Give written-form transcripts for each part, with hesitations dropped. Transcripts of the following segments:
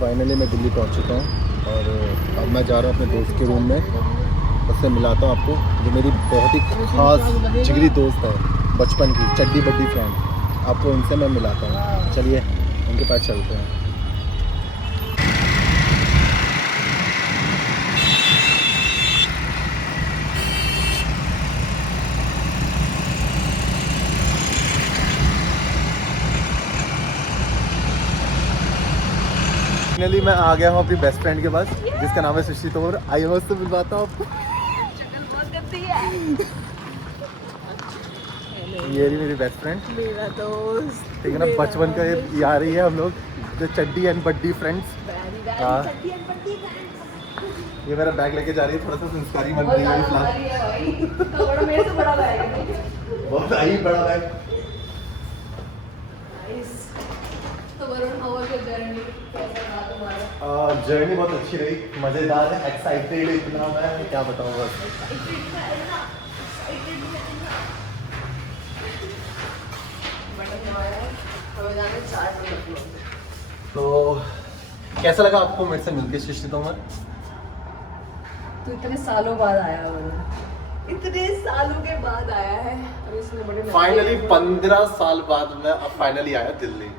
Finally मैं दिल्ली पहुंच चुका हूं और अब मैं जा रहा हूं अपने दोस्त के रूम में। उससे मिलाता हूं आपको, जो मेरी बहुत ही खास जिगरी दोस्त है, बचपन की चड्डी बड्डी फ्रेंड। आपको उनसे मैं मिलाता हूं, चलिए उनके पास चलते हैं। फाइनली मैं आ गया हूँ अपनी बेस्ट फ्रेंड के पास, जिसका नाम है सृष्टि तोमर। आइए मैं उससे मिलवाता हूँ आपको। ये रही मेरी बेस्ट फ्रेंड, मेरा दोस्त, ठीक है ना, बचपन का ये आ रही है हम लोग जो चड्डी एंड बड्डी फ्रेंड्स। हाँ, ये मेरा बैग लेके जा रही है, थोड़ा सा संस्कारी बन रही है। बहुत आई बड़ा बैग। जर्नी बहुत अच्छी रही, मज़ेदार है, एक्साइटेड इतना मैं क्या बताऊँ बस। तो कैसा लगा आपको मेरे से मिलके सृष्टि तोमर? तो इतने सालों बाद आया वो, इतने सालों के बाद आया है। फाइनली 15 साल बाद मैं अब फाइनली आया दिल्ली।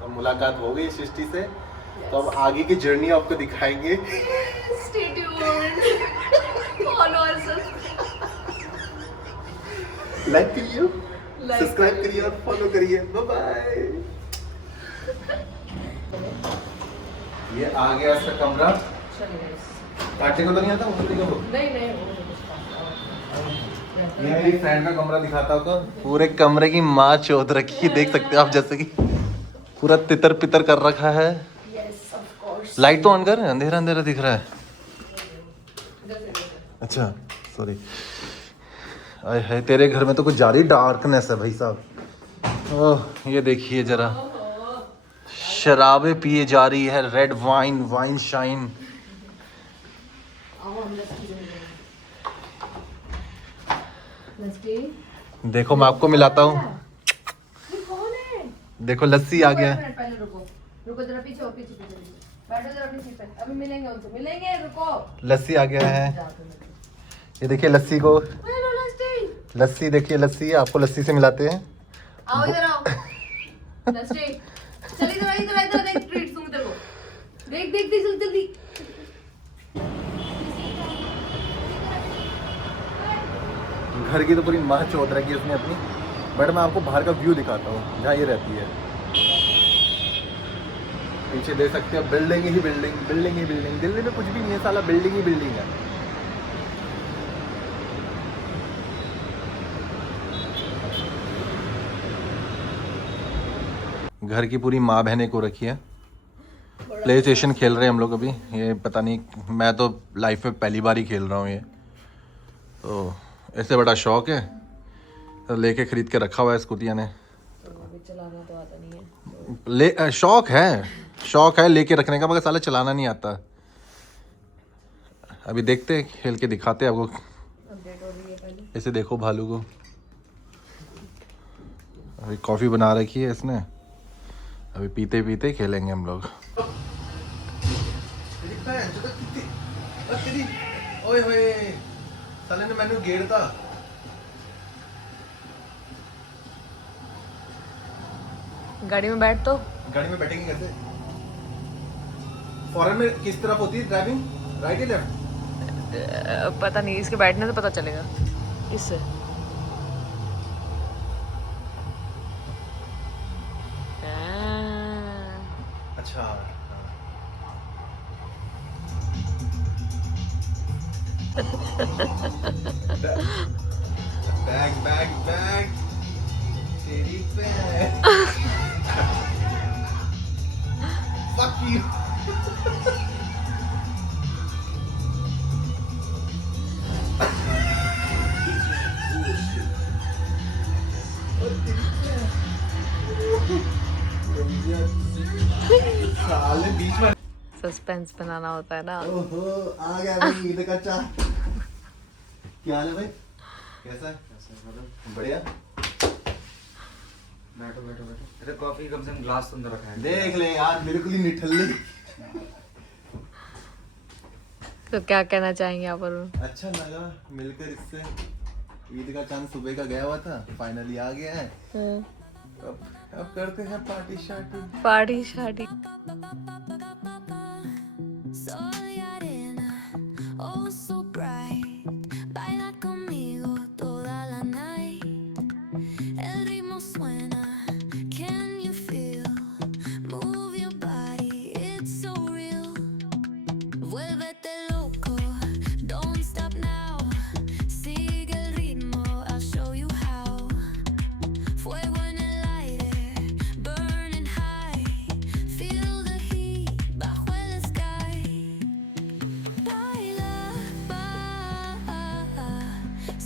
तो मुलाकात हो गई सृष्टि से, तो अब आगे की जर्नी आपको दिखाएंगे। Stay tuned. Follow us. Like करिए, सब्सक्राइब करिए और फॉलो करिए। Bye bye. ये आ गया इसका कमरा। काटने को तो नहीं आता? नहीं। ये मेरी फ्रेंड का कमरा दिखाता हूँ। पूरे कमरे की माँ चौध रखी है, देख सकते हो आप, जैसे कि पूरा तितर पितर कर रखा है। लाइट तो ऑन कर, अंधेरा अंधेरा दिख रहा है। अच्छा सॉरी। आए हाय, तेरे घर में तो कुछ ज्यादा डार्कनेस है भाई साहब। ओह ये देखिए जरा, शराबें पिए जा रही है, रेड वाइन, वाइन शाइन। देखो मैं आपको मिलाता हूँ, देखो लस्सी आ गया है। पहले रुको जरा, पीछे बैठो जरा अपनी सीट पे, अभी मिलेंगे उनसे, मिलेंगे, रुको। लस्सी आ गया है, ये देखिए लस्सी को, हेलो लस्सी। लस्सी देखिए, लस्सी आपको लस्सी से मिलाते हैं। आओ इधर आओ लस्सी, चल इधर देख, ट्रीट दूंगी तेरे को। देख जल्दी। घर की तो पूरी माँ चौध रखी है उसने अपनी, बट मैं आपको बाहर का व्यू दिखाता हूँ जहाँ ये रहती है। पीछे देख सकते हो, बिल्डिंग ही बिल्डिंग। दिल्ली में कुछ भी नहीं है साला, बिल्डिंग ही बिल्डिंग है। घर की पूरी माँ बहने को रखी है। प्ले स्टेशन खेल रहे हैं हम लोग अभी। ये पता नहीं, मैं तो लाइफ में पहली बार ही खेल रहा हूँ ये, तो ऐसे बड़ा शौक है, तो लेके खरीद के रखा हुआ है स्कूटिया ने। चलाना तो आता नहीं है, शौक है लेके रखने का, मगर साला चलाना नहीं आता। अभी देखते खेल के दिखाते आपको। अपडेट हो रही है पहले। ऐसे देखो भालू को, अभी कॉफ़ी बना रखी है इसने, अभी पीते पीते खेलेंगे हम लोग। ओए होए, साले ने मैंने घेरता। गाड़ी में बैठ, तो गाड़ी में बैठेंगे कैसे? फॉरेन में किस तरफ होती है ड्राइविंग, राइट या लेफ्ट? पता नहीं, इसके बैठने से पता चलेगा, इससे। अच्छा बैग तेरी बैग। Fuck you. साले बीच में सस्पेंस बनाना होता है ना। ओहो आ गया भाई ईद का चाय। क्या हाल है भाई, कैसा है? बढ़िया। बैठो। अरे कॉफी कम से कम ग्लास अंदर रखा है। देख ले यार, बिल्कुल ही निठल्ली। तो क्या कहना चाहेंगे आप अरुण? अच्छा लगा मिलकर इससे। ईद का चांद सुबह का गया हुआ था, फाइनली आ गया है। अब करते हैं party party. Party party.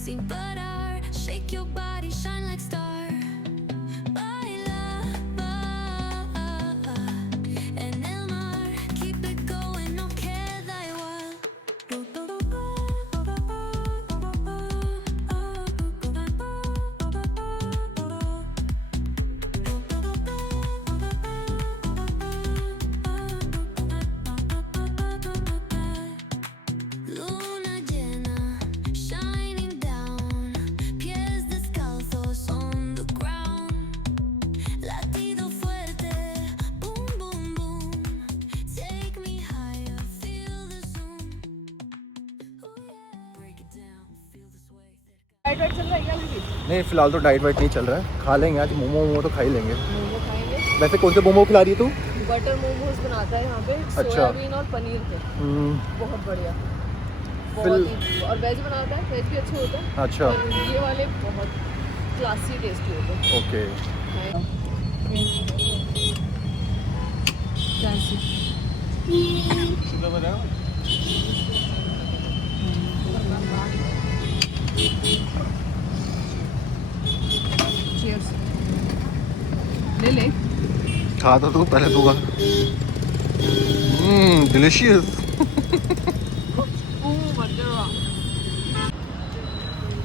Sin parar, shake your body, shine like star. Baila, en el mar, keep it going, no queda igual. Luna llena, shining down, pies descalzos on the ground. Latido fuerte, boom boom boom, take me higher, feel the zoom. Oh yeah, break it down, feel this way. Diet white चल रहा है क्या अभी? नहीं फिलहाल तो diet white नहीं चल रहा है, खा लेंगे आज मोमो तो खा ही लेंगे। मोमो खाएंगे। वैसे कौन से मोमो खिला रही है तू? बटर मोमोज बनाता है यहाँ पे, अच्छा। सोयाबीन और पनीर के। बहुत बढ़िया, बहुत ही। और वेज बनाता है, वेज भी अच्छे होता है। अच्छा। और ये वाले बहुत क्लासी टेस्टी होते हैं। ओके। Cheers। ले ले। खा तो तू पहले तू खा। डिलीशियस।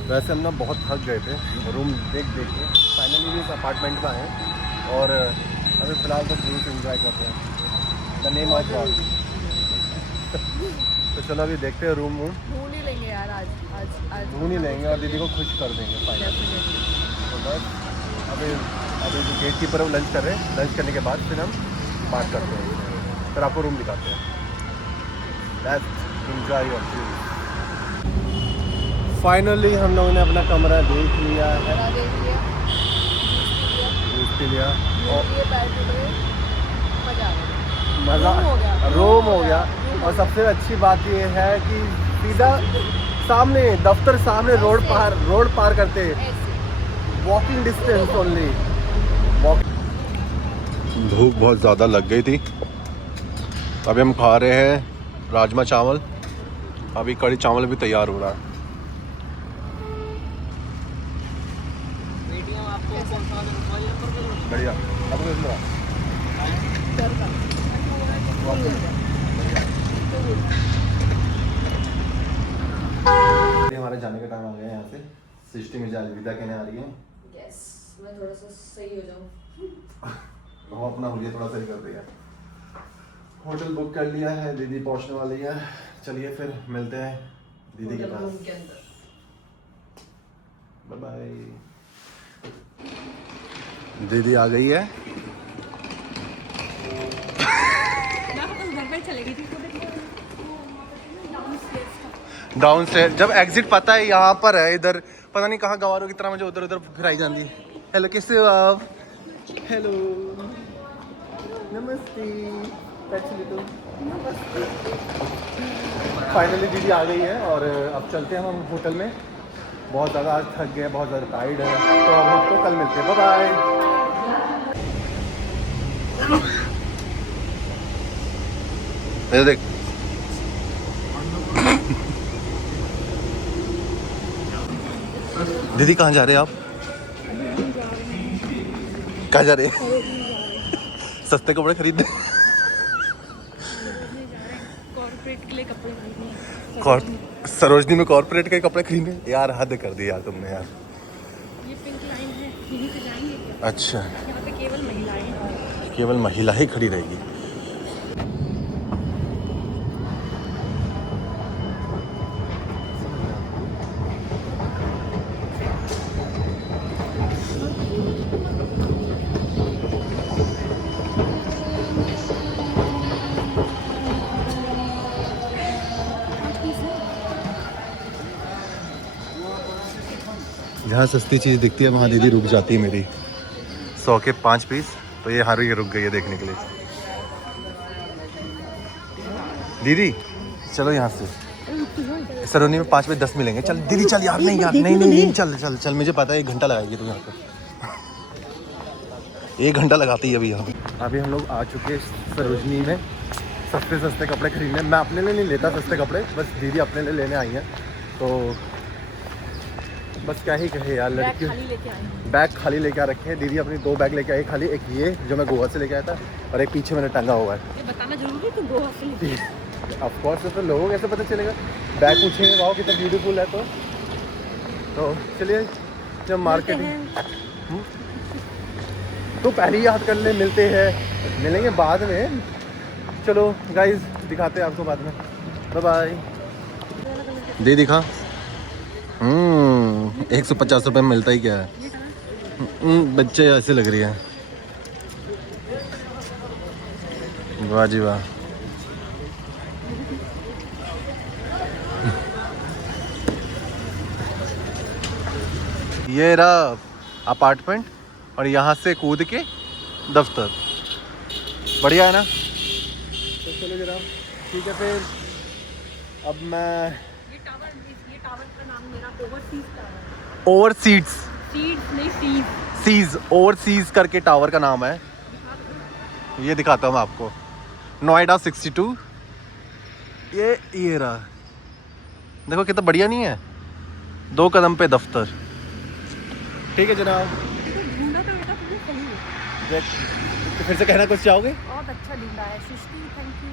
वैसे हम ना बहुत थक गए थे रूम देख के, फाइनली भी इस अपार्टमेंट में आए और अभी फ़िलहाल तो जूस एंजॉय कर रहे हैं। The name of God. तो चलो अभी देखते हैं रूम वूम ढूंढ ही लेंगे यार आज आज आज ढूंढ ही लेंगे और दीदी को खुश कर देंगे फाइनली। तो बस अभी अभी जो गेट कीपर है वो लंच कर रहे हैं, लंच करने के बाद फिर हम बात करते हैं, फिर आपको रूम दिखाते हैं। Let's enjoy your view. Finally हम लोगों ने अपना कमरा देख लिया है, बड़ा देख लिया, जूस पी लिया और ये बैठने में मजा आ गया। मज़ा रूम हो गया, रूम हो गया। और सबसे अच्छी बात ये है कि सीधा सामने दफ्तर, सामने रोड पार करते, ऐसे वॉकिंग डिस्टेंस ओनली। धूप बहुत ज़्यादा लग गई थी। अभी हम खा रहे हैं राजमा चावल, अभी कड़ी चावल भी तैयार हो रहा है। बढ़िया। अब हमारे जाने का टाइम आ गया है। यहाँ से सृष्टि मुझे अलविदा कहने आ रही है। यस, मैं थोड़ा सा सही हो जाऊं। वो अपना हुलिया थोड़ा सही कर दिया। होटल बुक कर लिया है, दीदी पहुंचने वाली है। चलिए फिर मिलते हैं दीदी के पास। रूम के अंदर। Bye bye. दीदी आ गई है। डाउन स्टेयर जब एग्जिट पता है यहाँ पर है, इधर पता नहीं कहाँ गवारों की तरह मुझे उधर उधर फिराई जाती है। हेलो, कैसे हो आप? हेलो, नमस्ते। फाइनली दीदी आ गई है और अब चलते हैं हम होटल में। बहुत ज़्यादा आज थक गए, बहुत ज़्यादा टाइड है, तो अब आपको कल मिलते हैं। Bye bye. देख दीदी कहाँ जा रहे हैं आप? कहाँ जा रहे हैं? सस्ते कपड़े खरीदने। कॉर्पोरेट के लिए कपड़े खरीदने। सरोजनी में कॉर्पोरेट के कपड़े खरीदने? यार हद कर दी यार तुमने यार। ये पिंक लाइन है, यहीं से जाएंगे क्या? अच्छा, यहाँ पे केवल महिलाएं। केवल महिला ही खड़ी रहेगी। जहाँ सस्ती चीज़ दिखती है वहाँ दीदी रुक जाती है मेरी। 100 के 5 पीस, तो ये हर ये रुक गई है देखने के लिए। दीदी चलो यहाँ से सरोनी में 5 पे 10 मिलेंगे। चल दीदी चल यार, नहीं यार, नहीं चल चल चल, मुझे पता है 1 घंटा लगाएगी तू यहाँ पे। 1 घंटा लगाती है अभी यहाँ पे। अभी हम लोग आ चुके हैं सरोजनी में सस्ते सस्ते कपड़े खरीदने। मैं अपने लिए नहीं लेता सस्ते कपड़े, बस दीदी अपने लिए लेने आई हैं। तो बस क्या ही कहे यार, लड़की बैग खाली लेके आ रखे हैं। दीदी अपनी 2 बैग लेके आई खाली, एक ये जो मैं गोवा से लेके आया था और एक पीछे मैंने टंगा हुआ है। ये बताना जरूरी है कि गोवा से लेके ऑफ कोर्स, तो लोगों को कैसे पता चलेगा? बैग पूछेंगे वाओ कितना ब्यूटीफुल है। तो चलिए जब मार्केटिंग तो पहले ही याद कर ले, मिलते हैं, मिलेंगे बाद में। चलो गाइस दिखाते हैं आपको बाद में। Bye bye. दे दिखा 150 रुपये में मिलता ही क्या है? बच्चे ऐसे लग रही है। वाह जी वाह। ये रहा अपार्टमेंट और यहाँ से कूद के दफ्तर। बढ़िया है ना? तो चलो जरा, ठीक है फिर। अब मैं ये टावर का नाम मेरा ओवरसीज टावर। ओवरसीज नहीं सीज। सीज ओवरसीज करके टावर का नाम है। ये दिखाता हूँ मैं आपको। नोएडा 62। ये रहा, देखो कितना बढ़िया नहीं है? 2 कदम पे दफ्तर। ठीक है जनाब। ढूंढा तो बेटा तुमने सही है। तो फिर से कहना कुछ चाहोगे? बहुत अच्छा ढूंढा है सृष्टि, थैंक यू।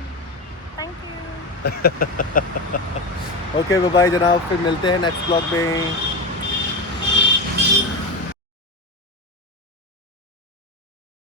ओके बाय जनाब, फिर मिलते हैं नेक्स्ट ब्लॉग में।